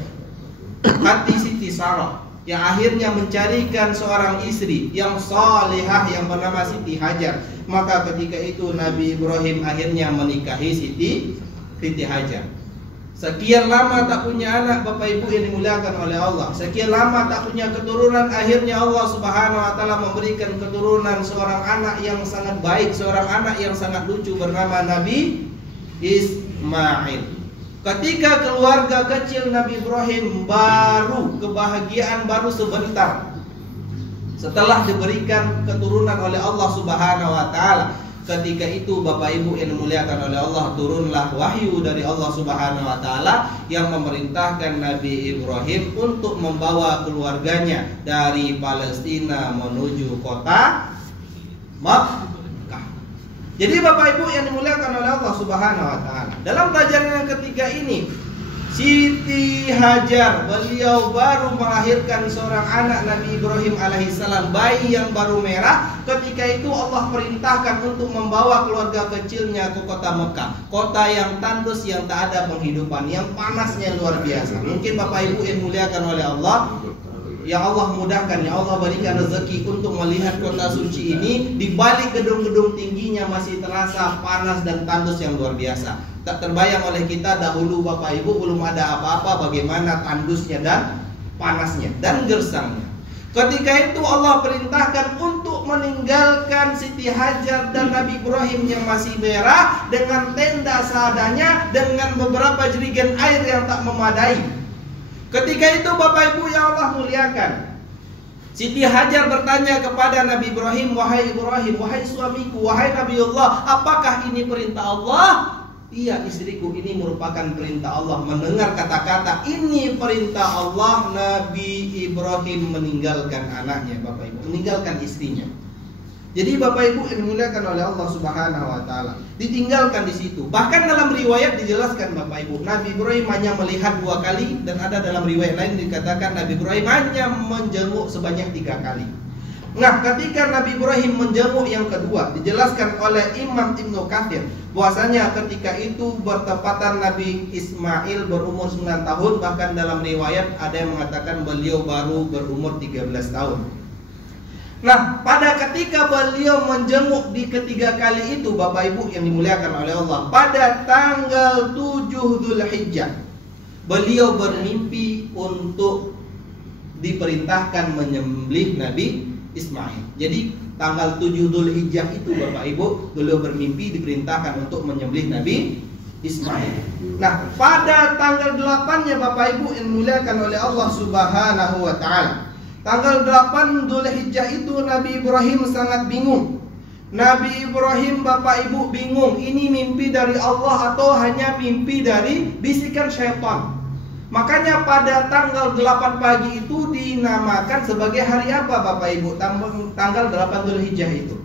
hati Siti Sarah, yang akhirnya mencarikan seorang istri yang salihah yang bernama Siti Hajar. Maka ketika itu Nabi Ibrahim akhirnya menikahi Siti Hajar. Sekian lama tak punya anak Bapak Ibu yang dimuliakan oleh Allah, sekian lama tak punya keturunan, akhirnya Allah Subhanahu wa taala memberikan keturunan seorang anak yang sangat baik, seorang anak yang sangat lucu bernama Nabi Ismail. Ketika keluarga kecil Nabi Ibrahim baru kebahagiaan baru sebentar setelah diberikan keturunan oleh Allah Subhanahu wa taala, ketika itu Bapak Ibu yang dimuliakan oleh Allah, turunlah wahyu dari Allah Subhanahu wa taala yang memerintahkan Nabi Ibrahim untuk membawa keluarganya dari Palestina menuju kota Makkah. Jadi Bapak Ibu yang dimuliakan oleh Allah Subhanahu wa taala, dalam pelajaran yang ketiga ini, Siti Hajar, beliau baru melahirkan seorang anak Nabi Ibrahim alaihissalam, bayi yang baru merah. Ketika itu Allah perintahkan untuk membawa keluarga kecilnya ke kota Mekah, kota yang tandus, yang tak ada penghidupan, yang panasnya luar biasa. Mungkin Bapak Ibu yang dimuliakan oleh Allah, yang Allah mudahkan, yang Allah berikan rezeki untuk melihat kota suci ini, di balik gedung-gedung tingginya masih terasa panas dan tandus yang luar biasa. Tak terbayang oleh kita dahulu Bapak Ibu belum ada apa-apa, bagaimana tandusnya dan panasnya dan gersangnya. Ketika itu Allah perintahkan untuk meninggalkan Siti Hajar dan Nabi Ibrahim yang masih merah dengan tenda seadanya, dengan beberapa jerigen air yang tak memadai. Ketika itu Bapak Ibu yang Allah muliakan, Siti Hajar bertanya kepada Nabi Ibrahim, wahai Ibrahim, wahai suamiku, wahai Nabiullah, apakah ini perintah Allah? Iya istriku, ini merupakan perintah Allah. Mendengar kata-kata ini perintah Allah, Nabi Ibrahim meninggalkan anaknya Bapak Ibu, meninggalkan istrinya. Jadi Bapak Ibu yang dimuliakan oleh Allah Subhanahu wa taala, ditinggalkan di situ. Bahkan dalam riwayat dijelaskan Bapak Ibu, Nabi Ibrahim hanya melihat 2 kali, dan ada dalam riwayat lain dikatakan Nabi Ibrahim hanya menjenguk sebanyak 3 kali. Nah, ketika Nabi Ibrahim menjenguk yang kedua, dijelaskan oleh Imam Ibnu Katsir bahwasanya ketika itu bertepatan Nabi Ismail berumur 9 tahun, bahkan dalam riwayat ada yang mengatakan beliau baru berumur 13 tahun. Nah, pada ketika beliau menjenguk di ketiga kali itu Bapak Ibu yang dimuliakan oleh Allah, pada tanggal 7 Dzulhijjah beliau bermimpi untuk diperintahkan menyembelih Nabi Ismail. Jadi tanggal 7 Dzulhijjah itu Bapak Ibu beliau bermimpi diperintahkan untuk menyembelih Nabi Ismail. Nah, pada tanggal 8-nya Bapak Ibu yang dimuliakan oleh Allah Subhanahu wa taala, tanggal 8 Dzulhijjah itu Nabi Ibrahim sangat bingung. Nabi Ibrahim Bapak Ibu bingung, ini mimpi dari Allah atau hanya mimpi dari bisikan syaitan. Makanya pada tanggal 8 pagi itu dinamakan sebagai hari apa Bapak Ibu? Tanggal 8 Dzulhijjah itu.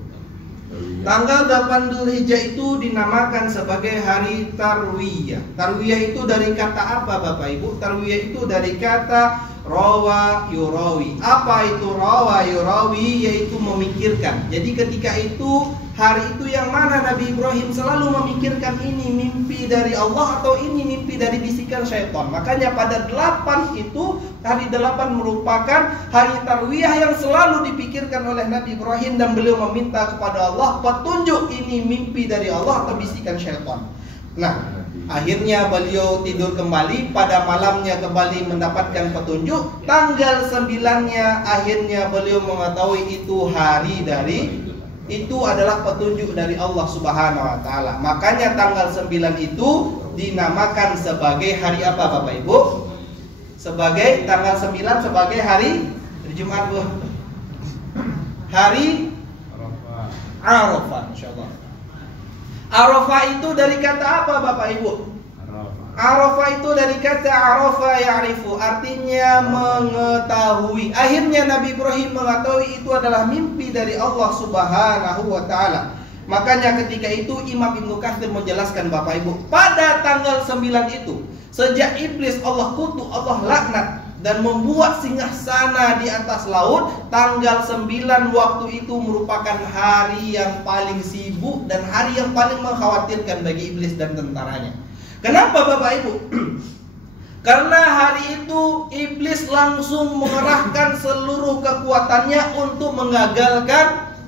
Tanggal 8 Dzulhijjah itu dinamakan sebagai hari Tarwiyah. Tarwiyah itu dari kata apa Bapak Ibu? Tarwiyah itu dari kata rawa yurawi. Apa itu rawa yurawi? Yaitu memikirkan. Jadi ketika itu, hari itu yang mana Nabi Ibrahim selalu memikirkan ini mimpi dari Allah atau ini mimpi dari bisikan syaitan. Makanya pada 8 itu, hari 8 merupakan hari Tarwiyah yang selalu dipikirkan oleh Nabi Ibrahim, dan beliau meminta kepada Allah petunjuk ini mimpi dari Allah atau bisikan syaitan. Nah, akhirnya beliau tidur kembali, pada malamnya kembali mendapatkan petunjuk. Tanggal 9-nya akhirnya beliau mengetahui itu hari dari, itu adalah petunjuk dari Allah Subhanahu wa taala. Makanya tanggal 9 itu dinamakan sebagai hari apa Bapak Ibu? Sebagai tanggal 9 sebagai hari Jumat, hari Arafah, insyaallah. Arafah itu dari kata apa Bapak Ibu? Arafah itu dari kata arafa ya'rifu, artinya mengetahui. Akhirnya Nabi Ibrahim mengetahui itu adalah mimpi dari Allah Subhanahu wa taala. Makanya ketika itu Imam Ibnu Katsir menjelaskan Bapak Ibu, pada tanggal 9 itu sejak iblis Allah kutuk, Allah laknat dan membuat singgasana di atas laut, tanggal 9 waktu itu merupakan hari yang paling sibuk dan hari yang paling mengkhawatirkan bagi iblis dan tentaranya. Kenapa Bapak Ibu? Karena hari itu iblis langsung mengerahkan seluruh kekuatannya untuk menggagalkan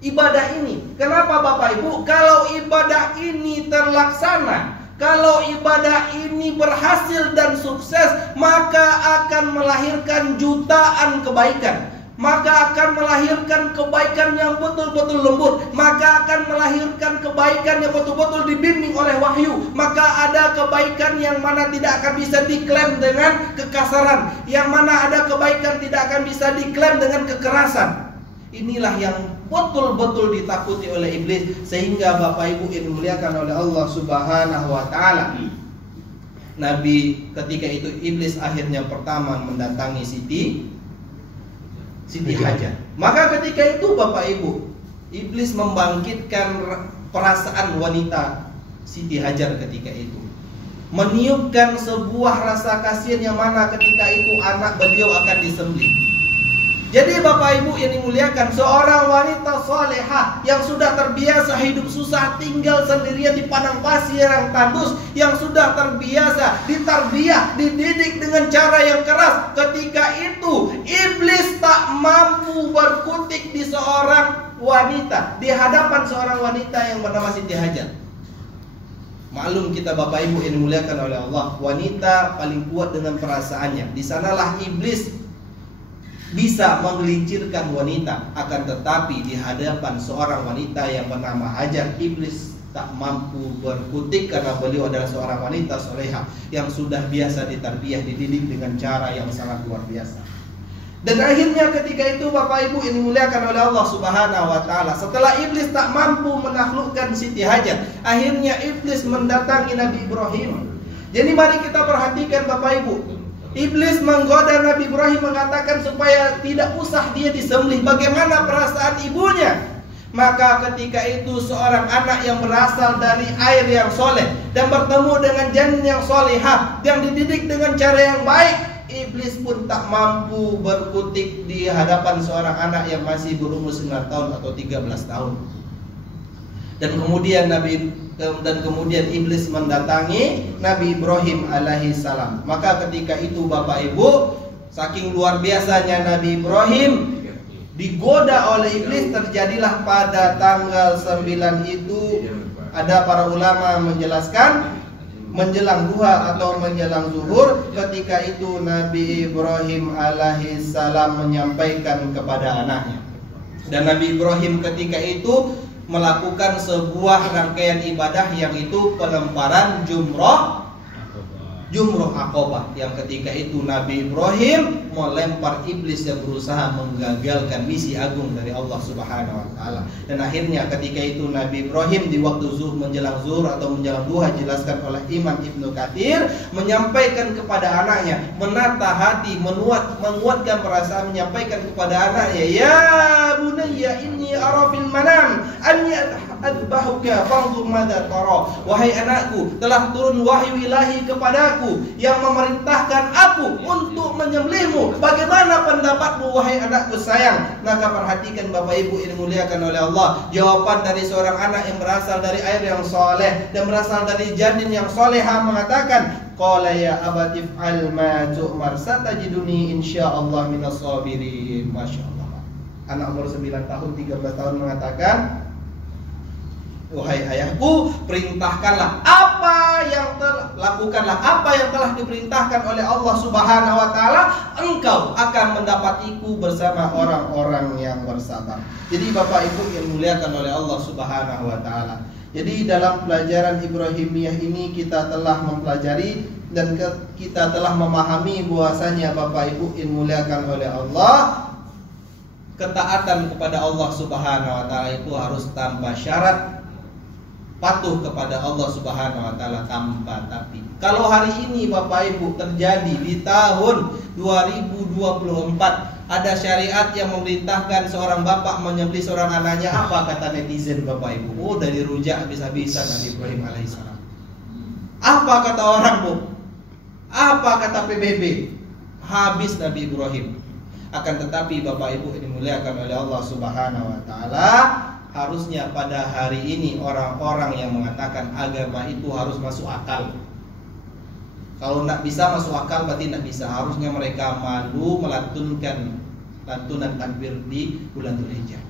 ibadah ini. Kenapa Bapak Ibu? Kalau ibadah ini terlaksana, kalau ibadah ini berhasil dan sukses, maka akan melahirkan jutaan kebaikan. Maka akan melahirkan kebaikan yang betul-betul lembut. Maka akan melahirkan kebaikan yang betul-betul dibimbing oleh wahyu. Maka ada kebaikan yang mana tidak akan bisa diklaim dengan kekasaran. Yang mana ada kebaikan tidak akan bisa diklaim dengan kekerasan. Inilah yang betul-betul ditakuti oleh iblis. Sehingga Bapak Ibu yang dimuliakan oleh Allah Subhanahu wa ta'ala, Nabi ketika itu iblis akhirnya pertama mendatangi Siti Hajar. Maka ketika itu Bapak Ibu, iblis membangkitkan perasaan wanita Siti Hajar ketika itu, meniupkan sebuah rasa kasihan yang mana ketika itu anak beliau akan disembelih. Jadi Bapak Ibu yang dimuliakan, seorang wanita salehah yang sudah terbiasa hidup susah, tinggal sendirian di padang pasir yang tandus, yang sudah terbiasa ditarbiyah, dididik dengan cara yang keras. Ketika itu iblis tak mampu berkutik di seorang wanita, di hadapan seorang wanita yang bernama Siti Hajar. Maklum kita Bapak Ibu yang dimuliakan oleh Allah, wanita paling kuat dengan perasaannya. Di sanalah iblis bisa menggelincirkan wanita. Akan tetapi di hadapan seorang wanita yang bernama Hajar, iblis tak mampu berkutik karena beliau adalah seorang wanita solehah yang sudah biasa ditarbiyah, dididik dengan cara yang sangat luar biasa. Dan akhirnya ketika itu Bapak Ibu yang dimuliakan oleh Allah Subhanahu wa ta'ala, setelah iblis tak mampu menaklukkan Siti Hajar, akhirnya iblis mendatangi Nabi Ibrahim. Jadi mari kita perhatikan Bapak Ibu, iblis menggoda Nabi Ibrahim, mengatakan supaya tidak usah dia disembelih. Bagaimana perasaan ibunya? Maka ketika itu seorang anak yang berasal dari air yang soleh dan bertemu dengan janin yang solehah, yang dididik dengan cara yang baik, iblis pun tak mampu berkutik di hadapan seorang anak yang masih berumur 9 tahun atau 13 tahun. Dan kemudian iblis mendatangi Nabi Ibrahim alaihi salam. Maka ketika itu Bapak Ibu, saking luar biasanya Nabi Ibrahim digoda oleh iblis, terjadilah pada tanggal 9 itu, ada para ulama menjelaskan menjelang duha atau menjelang zuhur. Ketika itu Nabi Ibrahim alaihi salam menyampaikan kepada anaknya. Dan Nabi Ibrahim ketika itu melakukan sebuah rangkaian ibadah, yang itu pelemparan jumroh Aqabah, yang ketika itu Nabi Ibrahim melempar iblis yang berusaha menggagalkan misi agung dari Allah Subhanahu wa ta'ala. Dan akhirnya ketika itu Nabi Ibrahim di waktu menjelang zuhur atau menjelang duha, jelaskan oleh Imam Ibnu Katsir, menyampaikan kepada anaknya, menata hati, menguatkan perasaan, menyampaikan kepada anaknya, ya bunayya inni ara fil manam anni adbahuka fanzur madza tara. Wahai anakku, telah turun wahyu ilahi kepadaku yang memerintahkan aku untuk menyembelihmu. Bagaimana pendapatmu wahai anakku sayang? Maka perhatikan Bapak Ibu yang dimuliakan oleh Allah, jawaban dari seorang anak yang berasal dari air yang soleh dan berasal dari janin yang soleha mengatakan, qala ya abati fa'al ma tu'mar satajiduni insyaallah minas sabirin. Masya Allah. Anak umur 9 tahun, 13 tahun mengatakan, wahai ayahku, perintahkanlah apa yang lakukanlah apa yang telah diperintahkan oleh Allah Subhanahu wa ta'ala, engkau akan mendapatiku bersama orang-orang yang bersabar. Jadi Bapak Ibu yang dimuliakan oleh Allah Subhanahu wa ta'ala, jadi dalam pelajaran Ibrahimiyah ini kita telah mempelajari dan kita telah memahami bahwasanya Bapak Ibu yang dimuliakan oleh Allah, ketaatan kepada Allah Subhanahu wa ta'ala itu harus tanpa syarat patuh kepada Allah Subhanahu wa taala tanpa tapi. Kalau hari ini Bapak Ibu terjadi di tahun 2024 ada syariat yang memerintahkan seorang bapak menyembelih seorang anaknya, apa kata netizen Bapak Ibu? Oh, dari rujak habis-habisan Nabi Ibrahim alaihissalam. Apa kata orang, Bu? Apa kata PBB? Habis Nabi Ibrahim. Akan tetapi Bapak Ibu ini dimuliakan oleh Allah Subhanahu wa taala, harusnya pada hari ini orang-orang yang mengatakan agama itu harus masuk akal. Kalau tidak bisa masuk akal berarti tidak bisa. Harusnya mereka malu melantunkan lantunan takbir di bulan Dzulhijjah.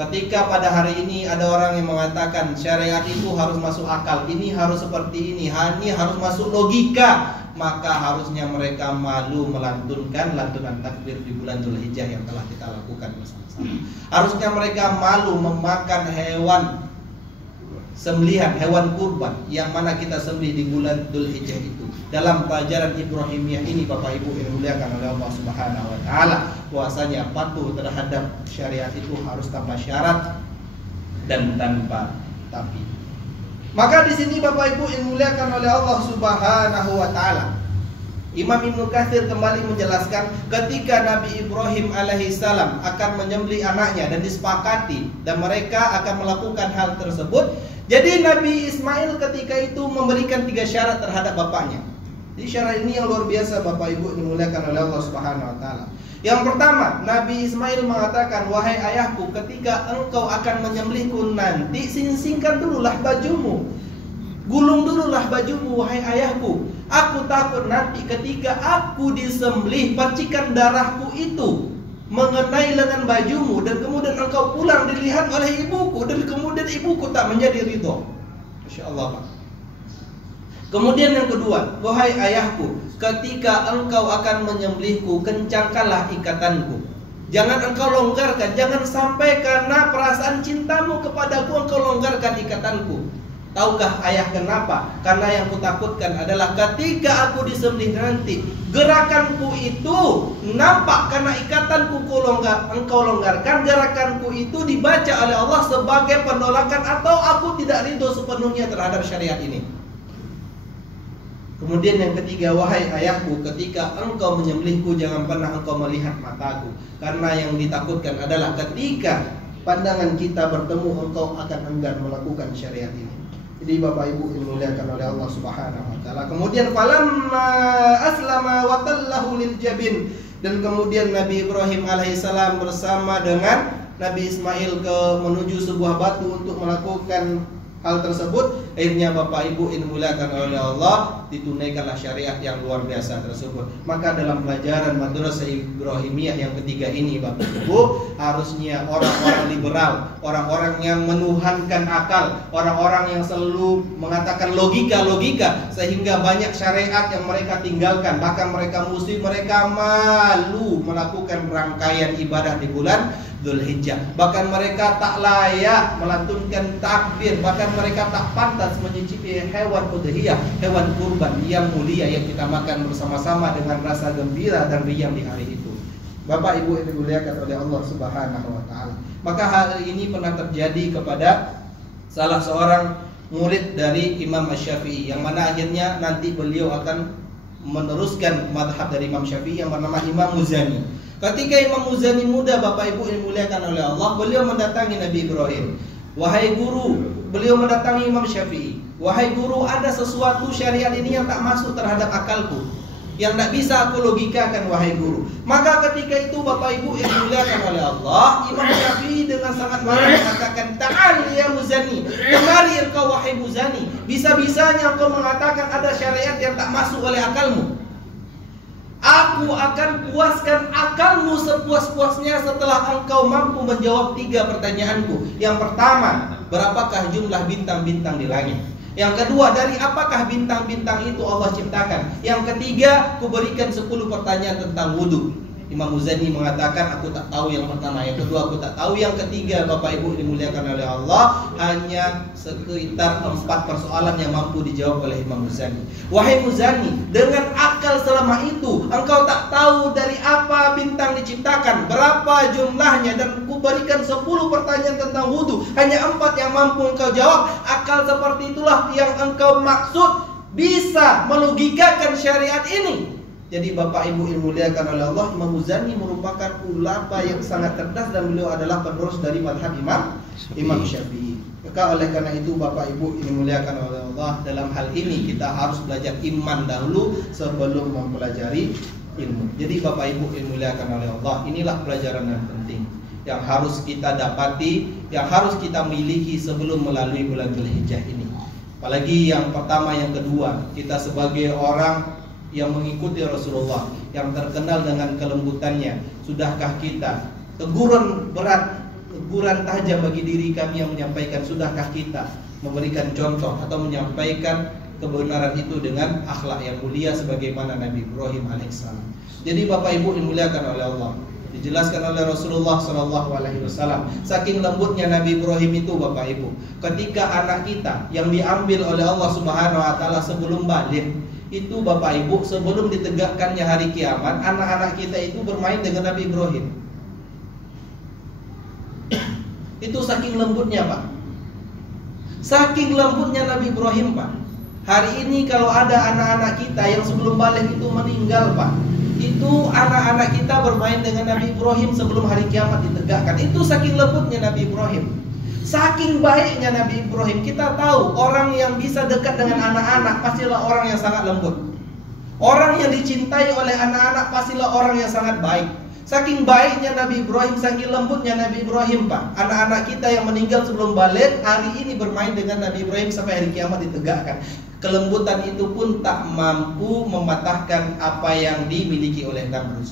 Ketika pada hari ini ada orang yang mengatakan syariat itu harus masuk akal, ini harus seperti ini harus masuk logika, maka harusnya mereka malu melantunkan lantunan takbir di bulan Dzulhijjah yang telah kita lakukan bersama-sama. Harusnya mereka malu memakan hewan sembelihan, hewan kurban yang mana kita sembelih di bulan Dzulhijjah itu. Dalam pelajaran Ibrahimiyah ini Bapak Ibu yang dimuliakan oleh Allah Subhanahu wa taala, bahwasanya patuh terhadap syariat itu harus tanpa syarat dan tanpa tapi. Maka di sini Bapak Ibu yang dimuliakan oleh Allah Subhanahu wa taala, Imam Ibnu Katsir kembali menjelaskan ketika Nabi Ibrahim alaihissalam akan menyembelih anaknya dan disepakati dan mereka akan melakukan hal tersebut. Jadi Nabi Ismail ketika itu memberikan 3 syarat terhadap bapaknya. Jadi syarat ini yang luar biasa Bapak Ibu dimuliakan oleh Allah Subhanahu wa taala. Yang pertama, Nabi Ismail mengatakan, "Wahai ayahku, ketika engkau akan menyembelihku nanti, singsingkan dululah bajumu. Gulung dululah bajumu wahai ayahku. Aku takut nanti ketika aku disembelih percikan darahku itu mengenai lengan bajumu dan kemudian engkau pulang dilihat oleh ibuku dan kemudian ibuku tak menjadi ridho." Masya Allah, Pak. Kemudian yang kedua, wahai ayahku, ketika engkau akan menyembelihku, kencangkanlah ikatanku. Jangan engkau longgarkan, jangan sampai karena perasaan cintamu kepadaku engkau longgarkan ikatanku. Tahukah ayah kenapa? Karena yang kutakutkan adalah ketika aku disembelih nanti, gerakanku itu nampak karena ikatanku engkau longgarkan, gerakanku itu dibaca oleh Allah sebagai penolakan atau aku tidak ridho sepenuhnya terhadap syariat ini. Kemudian yang ketiga, wahai ayahku, ketika engkau menyembelihku jangan pernah engkau melihat mataku, karena yang ditakutkan adalah ketika pandangan kita bertemu engkau akan enggan melakukan syariat ini. Jadi Bapak Ibu dimuliakan oleh Allah Subhanahu wa taala. Kemudian falamma aslama wa tallahu lil jabin, dan kemudian Nabi Ibrahim alaihissalam bersama dengan Nabi Ismail menuju sebuah batu untuk melakukan hal tersebut. Akhirnya Bapak Ibu dimuliakan oleh Allah, ditunaikanlah syariat yang luar biasa tersebut. Maka dalam pelajaran Madrasah Ibrahimiyah yang ketiga ini Bapak Ibu, harusnya orang-orang liberal, orang-orang yang menuhankan akal, orang-orang yang selalu mengatakan logika, sehingga banyak syariat yang mereka tinggalkan. Bahkan mereka muslim, mereka malu melakukan rangkaian ibadah di bulan Dzulhijjah. Bahkan mereka tak layak melantunkan takbir, bahkan mereka tak pantas menyicipi hewan udhiyah, hewan kurban yang mulia yang kita makan bersama-sama dengan rasa gembira dan riang di hari itu. Bapak Ibu yang dimuliakan oleh Allah Subhanahu wa taala. Maka hal ini pernah terjadi kepada salah seorang murid dari Imam Asy-Syafi'i, yang mana akhirnya nanti beliau akan meneruskan madhab dari Imam Syafi'i yang bernama Imam Muzani. Ketika Imam Muzani muda Bapak Ibu yang dimuliakan oleh Allah, beliau mendatangi Nabi Ibrahim. Wahai guru, beliau mendatangi Imam Syafi'i. Wahai guru, ada sesuatu syariat ini yang tak masuk terhadap akalku, yang tak bisa aku logikakan wahai guru. Maka ketika itu Bapak Ibu yang dimuliakan oleh Allah, Imam Syafi'i dengan sangat marah mengatakan, "Ta'al ya Muzani, kemari engkau wahai Muzani. Bisa-bisanya engkau mengatakan ada syariat yang tak masuk oleh akalmu. Aku akan puaskan akalmu sepuas-puasnya setelah engkau mampu menjawab 3 pertanyaanku. Yang pertama, berapakah jumlah bintang-bintang di langit? Yang kedua, dari apakah bintang-bintang itu Allah ciptakan? Yang ketiga, kuberikan 10 pertanyaan tentang wudhu." Imam Muzani mengatakan aku tak tahu yang pertama, yang kedua aku tak tahu, yang ketiga Bapak Ibu dimuliakan oleh Allah, hanya sekitar 4 persoalan yang mampu dijawab oleh Imam Muzani. Wahai Muzani, dengan akal selama itu engkau tak tahu dari apa bintang diciptakan, berapa jumlahnya, dan ku berikan 10 pertanyaan tentang wudu, hanya 4 yang mampu engkau jawab. Akal seperti itulah yang engkau maksud bisa melogikakan syariat ini. Jadi Bapak Ibu yang dimuliakan oleh Allah, Imam Muzani merupakan ulama yang sangat cerdas dan beliau adalah penerus dari mazhab Imam Syafi'i. Maka oleh karena itu Bapak Ibu yang dimuliakan oleh Allah, dalam hal ini kita harus belajar iman dahulu sebelum mempelajari ilmu. Jadi Bapak Ibu yang dimuliakan oleh Allah, inilah pelajaran yang penting yang harus kita dapati, yang harus kita miliki sebelum melalui bulan Dzulhijjah ini. Apalagi yang pertama, yang kedua, kita sebagai orang yang mengikuti Rasulullah, yang terkenal dengan kelembutannya, sudahkah kita teguran berat, teguran tajam bagi diri kami yang menyampaikan, sudahkah kita memberikan contoh atau menyampaikan kebenaran itu dengan akhlak yang mulia sebagaimana Nabi Ibrahim alaihissalam. Jadi Bapak Ibu dimuliakan oleh Allah, dijelaskan oleh Rasulullah SAW, saking lembutnya Nabi Ibrahim itu Bapak Ibu, ketika anak kita yang diambil oleh Allah Subhanahu Wa Taala sebelum balik itu Bapak Ibu, sebelum ditegakkannya hari kiamat, anak-anak kita itu bermain dengan Nabi Ibrahim. Itu saking lembutnya Pak, saking lembutnya Nabi Ibrahim Pak. Hari ini kalau ada anak-anak kita yang sebelum balik itu meninggal Pak, itu anak-anak kita bermain dengan Nabi Ibrahim sebelum hari kiamat ditegakkan. Itu saking lembutnya Nabi Ibrahim, saking baiknya Nabi Ibrahim. Kita tahu orang yang bisa dekat dengan anak-anak pastilah orang yang sangat lembut. Orang yang dicintai oleh anak-anak pastilah orang yang sangat baik. Saking baiknya Nabi Ibrahim, saking lembutnya Nabi Ibrahim Pak, anak-anak kita yang meninggal sebelum balik hari ini bermain dengan Nabi Ibrahim sampai hari kiamat ditegakkan. Kelembutan itu pun tak mampu mematahkan apa yang dimiliki oleh Namrud.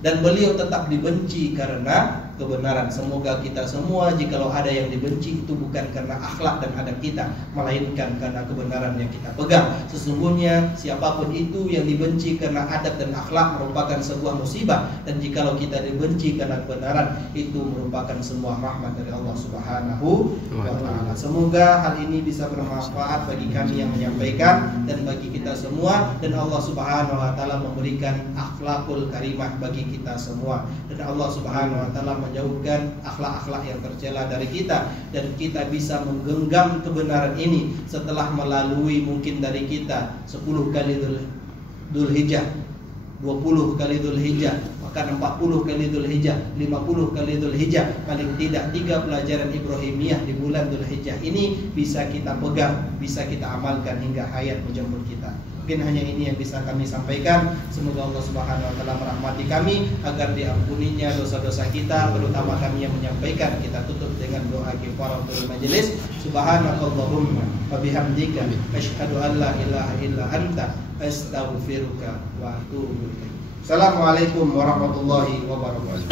Dan beliau tetap dibenci karena kebenaran. Semoga kita semua, jikalau ada yang dibenci, itu bukan karena akhlak dan adab kita, melainkan karena kebenaran yang kita pegang. Sesungguhnya siapapun itu yang dibenci karena adab dan akhlak merupakan sebuah musibah. Dan jikalau kita dibenci karena kebenaran, itu merupakan sebuah rahmat dari Allah Subhanahu wa Ta'ala. Semoga hal ini bisa bermanfaat bagi kami yang menyampaikan dan bagi kita semua, dan Allah Subhanahu wa Ta'ala memberikan akhlakul karimah bagi kita semua, dan Allah Subhanahu wa Ta'ala menjauhkan akhlak-akhlak yang tercela dari kita, dan kita bisa menggenggam kebenaran ini setelah melalui mungkin dari kita 10 kali Dzulhijjah, 20 kali Dzulhijjah, bahkan 40 kali Dzulhijjah, 50 kali Dzulhijjah, paling tidak 3 pelajaran Ibrahimiyah di bulan Dzulhijjah ini bisa kita pegang, bisa kita amalkan hingga hayat menjemput kita. Mungkin hanya ini yang bisa kami sampaikan. Semoga Allah Subhanahu wa Ta'ala merahmati kami agar diampuninya dosa-dosa kita, terutama kami yang menyampaikan. Kita tutup dengan doa kifaratul majelis. Subhanakallahumma wa bihamdika asyhadu an la ilaha illa anta astaghfiruka wa atubu ilaik. Assalamualaikum warahmatullahi wabarakatuh.